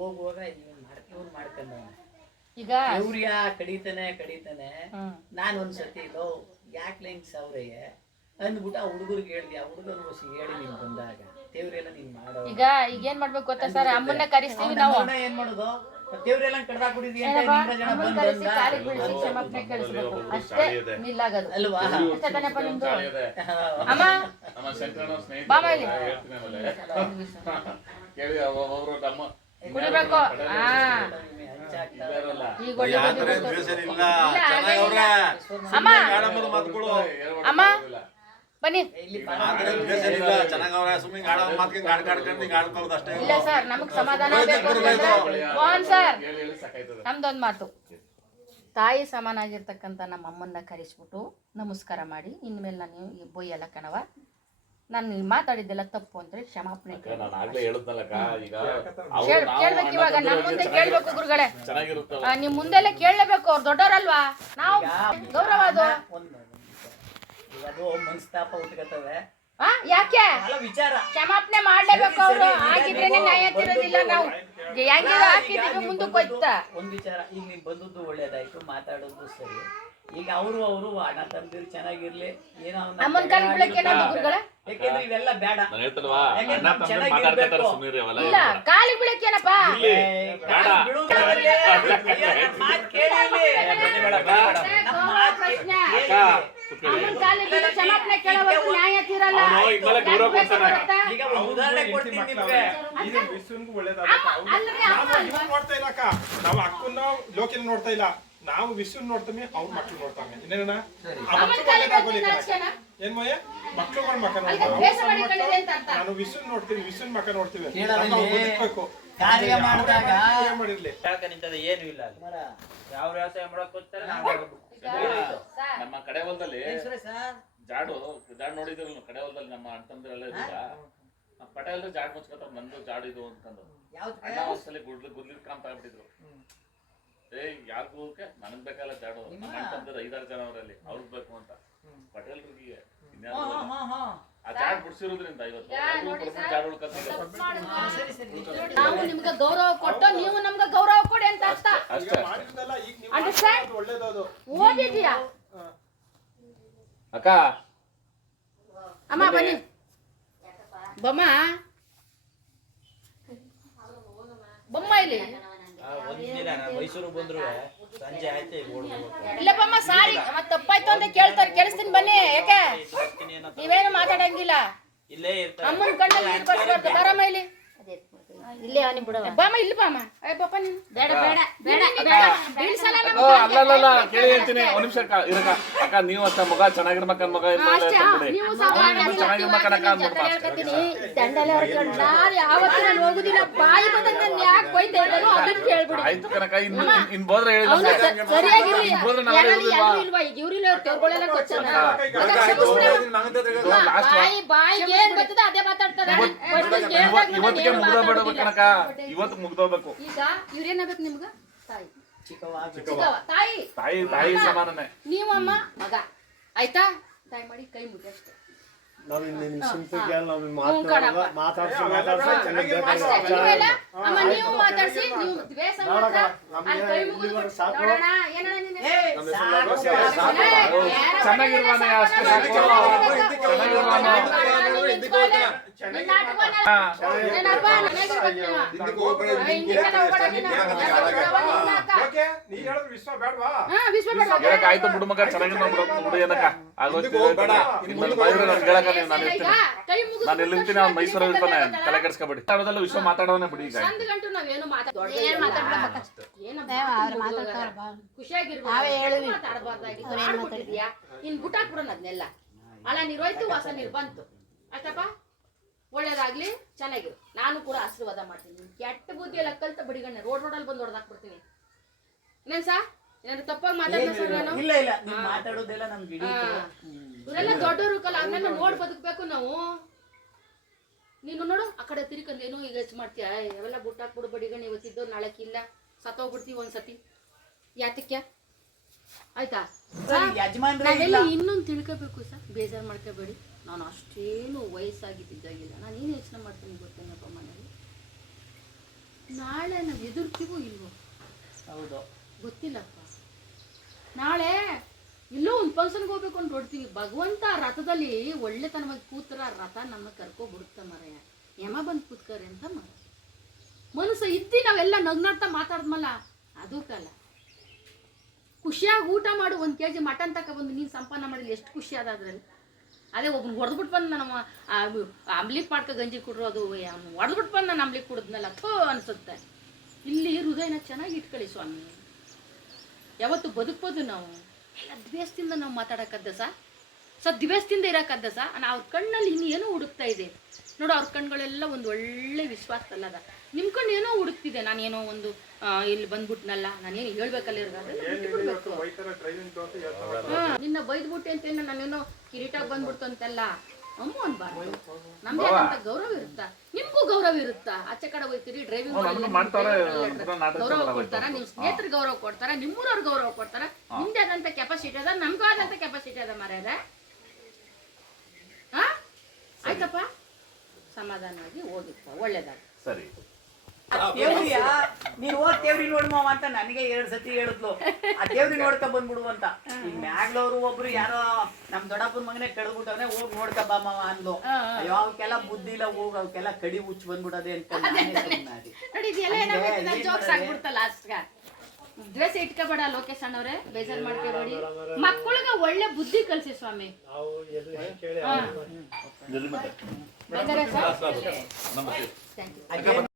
ಹೋಗುವಾಗ ಇವ್ನು ಮಾಡ್ಕೊಂಡ ಈಗ ಇವ್ರಿಯ ಕಡಿತಾನೆ ನಾನು ಒಂದ್ಸತಿ ಲೋ ಯಾಕೆ ಹಿಂಗ್ ಸವ್ರಯ್ಯ ಅಂದ್ಬಿಟ್ಟು ಆ ಹುಡುಗರಿಗೆ ಹೇಳ್ದೆ. ಆ ಹುಡುಗರು ಹೇಳಿ ನೀನ್ ಬಂದಾಗ ದೇವ್ರೆಲ್ಲ ನೀನ್ ಮಾಡೋ ಈಗ ಏನ್ ಮಾಡ್ಬೇಕು ಗೊತ್ತಾ ಸರ್, ಅಮ್ಮನ್ನ ಕರಿಸ್ತೀವಿ ನಾವು. ಏನ್ ಮಾಡೋದು, ದೇವ್ರೆಲ್ಲ ಕಡ್ದಾಕ್ ಬಿಡಿದ್ವಿ ಕ್ಷಮಾಪಣೆ ಕೇಳಿಸ್ಬೇಕು ಅಷ್ಟೇ, ನಿಲ್ಲಾಗದು ಅಲ್ವಾ? ಅಷ್ಟೇ ತಾನೇಪ್ಪ ನಿಮ್ದು. ಅಮ್ಮ ಬಾಮ ಇಲ್ಲಿ ಕುಡಿಬೇಕು. ಈಗ ಒಳ್ಳೆ ಅಮ್ಮ ಅಮ್ಮ ಬನ್ನಿ. ಇಲ್ಲ ಸರ್, ನಮಗ್ ಸಮಾಧಾನ ಬೇಕು ಸರ್. ನಮ್ದೊಂದ್ ಮಾತು, ತಾಯಿ ಸಮಾನಾಗಿರ್ತಕ್ಕಂಥ ನಮ್ಮ ಅಮ್ಮನ್ನ ಕರೆಸ್ಬಿಟ್ಟು ನಮಸ್ಕಾರ ಮಾಡಿ, ಇನ್ಮೇಲೆ ನಾನು ಬೊಯ್ಯಲ್ಲ ಕಣವ, ನಾನು ಮಾತಾಡಿದ್ದೆಲ್ಲ ತಪ್ಪು ಅಂತೇಳಿ ಕ್ಷಮಾಪಣೆ ಕೇಳ್ಬೇಕು. ಇವಾಗ ನಮ್ ಮುಂದೆ ಕೇಳ್ಬೇಕು ಗುರುಗಳೇ, ನಿಮ್ ಮುಂದೆಲ್ಲ ಕೇಳಲೇಬೇಕು. ಅವ್ರು ದೊಡ್ಡವರಲ್ವಾ, ನಾವು ಗೌರವ ಅದು ಮನಸ್ತಾಪ ಉಟ್ಕತ್ತವೆ. ಯಾಕೆ ವಿಚಾರ ಕ್ಷಮಾಪಣೆ ಮಾಡ್ಲೇಬೇಕು. ಅವರು ಆಗಿದ್ರೇನೆ ನ್ಯಾಯ ತಿರೋದಿಲ್ಲ. ನಾವು ಹೆಂಗಿರೋ ಹಾಕಿದೀವಿ ಮುಂದಕ್ಕೆ ಹೋಯ್ತಾ. ಒಂದ್ ವಿಚಾರ, ಈಗ ನೀನ್ ಬಂದದ್ದು ಒಳ್ಳೇದಾಯ್ತು, ಮಾತಾಡೋದು ಸರಿ. ಈಗ ಅವರು ಅಣ್ಣ ತಂದಿರು ಚೆನ್ನಾಗಿರ್ಲಿ, ಏನೋ ಅಮ್ಮನ ಕಾಲ ಬಿಡಕ್ಕೆ ಗುರುಗಳ, ಯಾಕೆಂದ್ರೆ ಇವೆಲ್ಲ ಬೇಡ. ಇಲ್ಲ ಕಾಲಿಗೆ ಬಿಡಕ್ಕೇನಪ್ಪ, ಅಮ್ಮನ ಕಾಲಿಗೆ ಕ್ಷಮಾಪಣೆ ಕೇಳಬೇಕು, ನ್ಯಾಯ ತೀರಲ್ಲ. ಈಗ ಉದಾಹರಣೆ ಕೊಡ್ತೀನಿ ನಿಮ್ಗೆ. ನಾವು ಅಕ್ಕನ್ನ ಲೋಕಿನ ನೋಡ್ತಾ ಇಲ್ಲ, ನಾವು ವಿಶ್ವ ನೋಡ್ತಾನೆ, ಅವ್ರ ಮಕ್ಳು ನೋಡ್ತಾನೆ. ಇನ್ನೇನ ಏನ್ ಮಯ್ಯ ಮಕ್ಳುಗಳ ಮಕ್ಕ ನೋಡ್ತಾರೆ, ನಾನು ವಿಶ್ವ ನೋಡ್ತೀನಿ, ವಿಶ್ವನ್ ಮಕ್ಕ ನೋಡ್ತೀವಿ. ಕಾರ್ಯ ಮಾಡಿದಾಗ ಮಾಡಿರ್ಲಿ ಏನು ಇಲ್ಲ, ಯಾವ ವ್ಯವಸಾಯ ಮಾಡಕ್ ಹೋಗ್ತಾರೆ. ನಮ್ಮ ಕಡೆ ಹೊಲದಲ್ಲಿ ಜಾಡು ನೋಡಿದ್ರಲ್ಲ, ಕಡೆ ಹೊಲದಲ್ಲಿ ನಮ್ಮ ಅಣ್ತಂದ್ರೆಲ್ಲ ಇದ್ದಿಲ್ಲ, ಪಟೇಲ್ ಜಾಡ್ ಮುಚ್ಕೋತಾರ, ನಂದು ಜಾಡು ಇದು ಅಂತಂದ್ರು. ಅಣ್ಣ ಒಂದ್ಸಲಿ ಗುದ್ಲಿದ್ ಕಾಮ್ ತಗೊಂಡ್ಬಿಟ್ಟಿದ್ರು. ಯಾರಿಗೂ ನನಗ್ ಬೇಕಲ್ಲ ಜಾಡು, ನಮ್ಮ ಅಣ್ತಂದ್ರ 5-6 ಜನ ಅವರಲ್ಲಿ, ಅವ್ರಿಗೆ ಬೇಕು ಅಂತ ಪಟೇಲ್ರಿಗೆ ಆ ಜಾಡ್ ಬಿಡ್ಸಿರೋದ್ರಿಂದ ಇವತ್ತು ಜಾಡ್ ಉಳ್ಕೊತಿದೆ. ನಾವು ನಿಮ್ಗೆ ಗೌರವ ಕೊಟ್ಟು ನೀವು ನಮ್ಗೆ ಗೌರವ ಕೊಡಿ ಅಂತ ಅರ್ಥ. ಓದಿದ್ಯಾ ಅಕ್ಕ? ಅಮ್ಮ ಬನ್ನಿ ಬಮ್ಮ, ಬೊಮ್ಮ ಇಲ್ಲಿ. ಒಂದಿನ ಮೈಸೂರು ಬಂದ್ರು ಸಂಜೆ ಆಯ್ತು, ಇಲ್ಲ ಬಮ್ಮ, ಸಾರಿ ತಪ್ಪಾಯ್ತು ಅಂತ ಕೇಳ್ತಾರೆ, ಕೇಳಿಸ್ತೀನಿ ಬನ್ನಿ. ಯಾಕೆ ನೀವೇನು ಮಾತಾಡಂಗಿಲ್ಲ, ಇಲ್ಲೇ ಇರ್ತಾರೆ. ಅಮ್ಮನ ಕಣ್ಣಲ್ಲಿ ನೀರು ಬರ್ಸ್ಬಾರ್ದು. ಬರಮ್ಮ ಇಲ್ಲಿ, ಇಲ್ಲೇ ಅವನಿ ಬಿಡವ. ಬಾಮ ಇಲ್ಲಿ ಬಾಮ. ಅಯ್ಯ ಪಾಪ ನೀನು ಬೇಡ ಬೇಡ ಬೇಡ ಬೀಳ್ಸಲ್ಲ ನಮ್ಮ. ಅಲ್ಲಲ್ಲ ಕೇಳಿ ಹೇಳ್ತೀನಿ, ಒಂದ್ ನಿಮಿಷ ಇರಕ. ಅಕ್ಕ ನೀವು ಅಷ್ಟ ಮಗ ಚೆನ್ನಾಗಿರ್ಬೇಕ, ಮಗ ನೀವು ದಂಡಲೆ ನಾನು ಯಾವತ್ತೂ ನಾನು ಹೋಗುದಿಲ್ಲ. ಬಾಯಿ ಬಂದಂಗ ನಾನು ಯಾಕೆ ಬೈತಾ ಇದ್ದಾರೋ ಅದನ್ನ ಕೇಳ್ಬಿಡಿ. ಆಯ್ತು ಕನಕ, ಇನ್ ಬೋದ್ರೆ ಹೇಳಿದ್ರೆ ಸರಿಯಾಗಿರ್ಲಿ. ಯಾರು ಇಲ್ವಾ ಈಗ ಇವ್ರಿಲ್ಲ, ತೋರ್ಗಳೆಲ್ಲ ಕೊಚ್ಚನ ಬಾಯಿ ಏನ್ ಬರ್ತದ ಅದೇ ಮಾತಾಡ್ತಾರೆ. ಇವತ್ತಿಗೆ ಮುಗ್ದೋಗ್ಬಿಡ್ಬೇಕು ಕನಕ, ಇವತ್ತು ಮುಗ್ದೋಗ್ಬೇಕು. ಈಗ ಇವ್ರೇನಾಗಬೇಕು ನಿಮ್ಗ? ತಾಯಿ ಚಿಕ್ಕವ, ತಾಯಿ ತಾಯಿ ಸಮಾನನೇ. ನೀವು ಅಮ್ಮ ಮಗ, ಆಯ್ತಾ? ತಾಯಿ ಮಾಡಿ ಕೈ ಮುಗಿ ಅಷ್ಟೇ. ಅಮ್ಮ ನೀವು ಮಾತಾಡ್ಸಿ, ನೀವು ದ್ವೇಷ ಮಾತ್ರ ಅಲ್ಲಿ ಕೈ ಮುಗಿದು ನೋಡೋಣ. ಏನಣ್ಣ ನೀನು ಚೆನ್ನಾಗಿರ್ವಾನೆ ಅಷ್ಟೇ ಸಾಕು. ಆಯ್ತು ಬಿಡು ಮಗ, ಚೆನ್ನಾಗಿರ್ ಬಿಡು ಏನಕ್ಕ ಆಗೋದು. ನಾನು ಎಲ್ಲಿರ್ತೀನಿ, ಅವ್ನು ಮೈಸೂರು ಇರ್ತಾನೆ, ತಲೆ ಕೆಡ್ಸ್ಕೊಬೇಡಿ. ಮಾತಾಡೋದಲ್ಲ ವಿಶ್ವ ಮಾತಾಡೋನೆ ಬಿಡಿ. ಈಗ ಇನ್ ಬುಟ್ಟಾಕ್ಬಿಡೋಣ ಅದನ್ನೆಲ್ಲ. ಅಳ ನೀರು ಹೋಯ್ತು, ವಾಸ ನೀರು ಬಂತು ಅಷ್ಟಪ್ಪ. ಒಳ್ಳೇದಾಗ್ಲಿ, ಚೆನ್ನಾಗಿರು. ನಾನು ಕೂಡ ಆಶೀರ್ವಾದ ಮಾಡ್ತೀನಿ. ಕೆಟ್ಟ ಬುದ್ಧಿ ಎಲ್ಲ ಕಲ್ತ ಬಡಿಗಣ್ಣ ರೋಡಲ್ಲಿ ಬಂದು ಹೊಡೆದಾಕ್ಬಿಡ್ತೀನಿ. ಇನ್ನೇನ್ ಸಾ ಏನಾದ್ರು ತಪ್ಪಾಗಿ ಮಾತಾಡ್ತಾರೆ? ನಾನು ಇಲ್ಲ ಇಲ್ಲ, ನೀವು ಮಾತಾಡೋದೆಲ್ಲ ನಮ್ಗೆ ಇವರೆಲ್ಲ ದೊಡ್ಡವರು ಕಲ್ಲ, ಅವನ್ನೆಲ್ಲ ನೋಡಿ ಬದುಕಬೇಕು ನಾವು. ನೀನು ನೋಡು ಆ ಕಡೆ ತಿರ್ಕಂದು ಏನೋ ಈಗ ಹೆಚ್ಚು ಮಾಡ್ತೀಯ. ಅವೆಲ್ಲ ಬುಟ್ಟಾಕ್ಬಿಡು ಬಡಿಗಣ್ಣ, ಇವತ್ತಿದ್ದು ನಾಳಕ್ಕಿಲ್ಲ, ಸತ್ತೋಗ್ಬಿಡ್ತೀವಿ ಒಂದ್ಸತಿ. ಯಾತಕ್ಕೆ ಆಯ್ತಾ? ನಾವೆಲ್ಲ ಇನ್ನೊಂದು ತಿಳ್ಕೋಬೇಕು ಸರ್, ಬೇಜಾರು ಮಾಡ್ಕೋಬೇಡಿ. ನಾನು ಅಷ್ಟೇನು ವಯಸ್ಸಾಗಿದ್ದಾಗಿಲ್ಲ, ನಾನು ಏನು ಯೋಚನೆ ಮಾಡ್ತೀನಿ ಗೊತ್ತೇನಪ್ಪ ಮನೇಲಿ. ನಾಳೆ ನಾವು ಎದುರ್ತೀವೋ ಇಲ್ವೋ ಹೌದು. ಗೊತ್ತಿಲ್ಲಪ್ಪ. ನಾಳೆ ಎಲ್ಲೋ ಒಂದು ಫಂಕ್ಷನ್ಗೆ ಹೋಗ್ಬೇಕು ಅಂತ ಹೊಡ್ತೀವಿ. ಭಗವಂತ ರಥದಲ್ಲಿ ಒಳ್ಳೆತನವಾಗಿ ಕೂತರ ರಥ ನಮ್ಮ ಕರ್ಕೊಬಿಡುತ್ತ ಮರೆಯ ಯಮ ಬಂದು ಕೂತ್ಕರೆ ಅಂತ ಮರ ಮನಸ್ಸು ಇದ್ದಿ ನಾವೆಲ್ಲ ನಗ್ನಾಡ್ತಾ ಮಾತಾಡ್ಮಲ್ಲ ಅದು ಕಾಲ. ಖುಷಿಯಾಗಿ ಊಟ ಮಾಡು. 1 kg ಮಟನ್ ತಗೊಬಂದು ನೀನು ಸಂಪಾದನೆ ಮಾಡಿಲ್ಲ ಎಷ್ಟು ಖುಷಿ ಅದ ಅದ್ರಲ್ಲಿ. ಅದೇ ಒಬ್ಬನ ಹೊಡೆದ್ಬಿಟ್ಟು ಬಂದು ನಮ್ಮ ಅಂಬ್ಲಿಕ್ ಮಾಡ್ಕೊ ಗಂಜಿ ಕುಡ್ರು ಅದು ಹೊಡೆದ್ಬಿಟ್ಟು ಬಂದು ನಾನು ಅಂಬ್ಲಿಕ್ ಕುಡಿದ್ನಲ್ಲ ಥೋ ಅನಿಸುತ್ತೆ. ಇಲ್ಲಿ ಹೃದಯನ ಚೆನ್ನಾಗಿ ಇಟ್ಕೊಳ್ಳಿ ಸ್ವಾಮಿ. ಯಾವತ್ತು ಬದುಕ್ಬೋದು ನಾವು. ಎಲ್ಲ ದ್ವೇಷದಿಂದ ನಾವು ಮಾತಾಡೋಕ್ಕದ್ದ ದ್ವೇಷದಿಂದ ಇರೋಕ್ಕದ್ದ ಅವ್ರ ಕಣ್ಣಲ್ಲಿ ಇನ್ನೇನೋ ಹುಡುಕ್ತಾ ಇದೆ ನೋಡು. ಅವ್ರ ಕಣ್ಗಳೆಲ್ಲ ಒಂದು ಒಳ್ಳೆ ವಿಶ್ವಾಸದಲ್ಲದ. ನಿಮ್ಮ ಕಣ್ಣು ಏನೋ ಹುಡುಕ್ತಿದೆ. ನಾನೇನೋ ಒಂದು ಇಲ್ಲಿ ಬಂದ್ಬಿಟ್ನಲ್ಲ, ನಾನೇನು ಹೇಳ್ಬೇಕಲ್ಲ ಬಿಟ್ಬಿಡ್ಬೇಕು. ನಿನ್ನ ಬೈದ್ಬಿಟ್ಟೆ ಅಂತೇಳಿ ನಾನೇನೋ ಕಿರೀಟಾಗಿ ಬಂದ್ಬಿಡ್ತು ಅಂತೆಲ್ಲ ಅಮ್ಮ ಅನ್ಬಾರ್ದು. ನಮ್ಗೆ ಅಂತ ಗೌರವ ಇರುತ್ತಾ? ನಿಮ್ಗೂ ಗೌರವ ಇರುತ್ತಾ? ಆಚೆ ಕಡೆ ಹೋಗ್ತೀರಿ ಡ್ರೈವಿಂಗ್ ಗೌರವ ಕೊಡ್ತಾರ, ನಿಮ್ ಸ್ನೇಹಿತರಿಗೆ ಗೌರವ ಕೊಡ್ತಾರ, ನಿಮ್ಮೂರವ್ರಿಗೆ ಗೌರವ ಕೊಡ್ತಾರ. ನಿಮ್ದೇ ಆದಂತ ಕೆಪಾಸಿಟಿ ಅದ, ನಮ್ಗೂ ಆದಂತ ಕೆಪಾಸಿಟಿ ಅದ ಮರ್ಯಾದ. ಆಯ್ತಪ್ಪ, ಸಮಾಧಾನವಾಗಿ ಹೋಗಿಪ್ಪ, ಒಳ್ಳೇದಾಗ. ಸರಿ ದೇವ್ರಿಯ ನೀನ್ ಹೋಗ್ ದೇವ್ರಿ ನೋಡ್ಮವ ಅಂತ ನನಗೆ 2 ಸತಿ ಹೇಳಿದ್ಲು. ಆ ದೇವ್ರಿ ನೋಡ್ಕ ಬಂದ್ಬಿಡು ಅಂತ. ಈಗ ಮ್ಯಾಗ್ಲವ್ರು ಒಬ್ರು ಯಾರೋ ನಮ್ ದೊಡ್ಡಪ್ಪನ ಮಗನೇ ಕಡ್ಬಿಟ್ಟವನೆ, ಹೋಗ್ ನೋಡ್ಕ ಬಾ ಮಾವ ಅಂದ್ಲು. ಅಯ್ಯೋ ಅವಕ್ಕೆಲ್ಲ ಬುದ್ಧಿ ಇಲ್ಲ, ಹೋಗ್ ಅವಕ್ಕೆಲ್ಲ ಕಡಿ ಹುಚ್ಚ ಬಂದ್ಬಿಡೋದೆ ಅಂತ ದ್ವೇಷ ಇಟ್ಕೋಬೇಡ ಲೋಕೇಶ್ ಅಣ್ಣವ್ರೆ, ಬೇಜಾರ್ ಮಾಡ್ಕೋಬೇಡಿ. ಮಕ್ಕಳಿಗೆ ಒಳ್ಳೆ ಬುದ್ಧಿ ಕಲ್ಸಿ ಸ್ವಾಮಿ. ನಮಸ್ತೆ.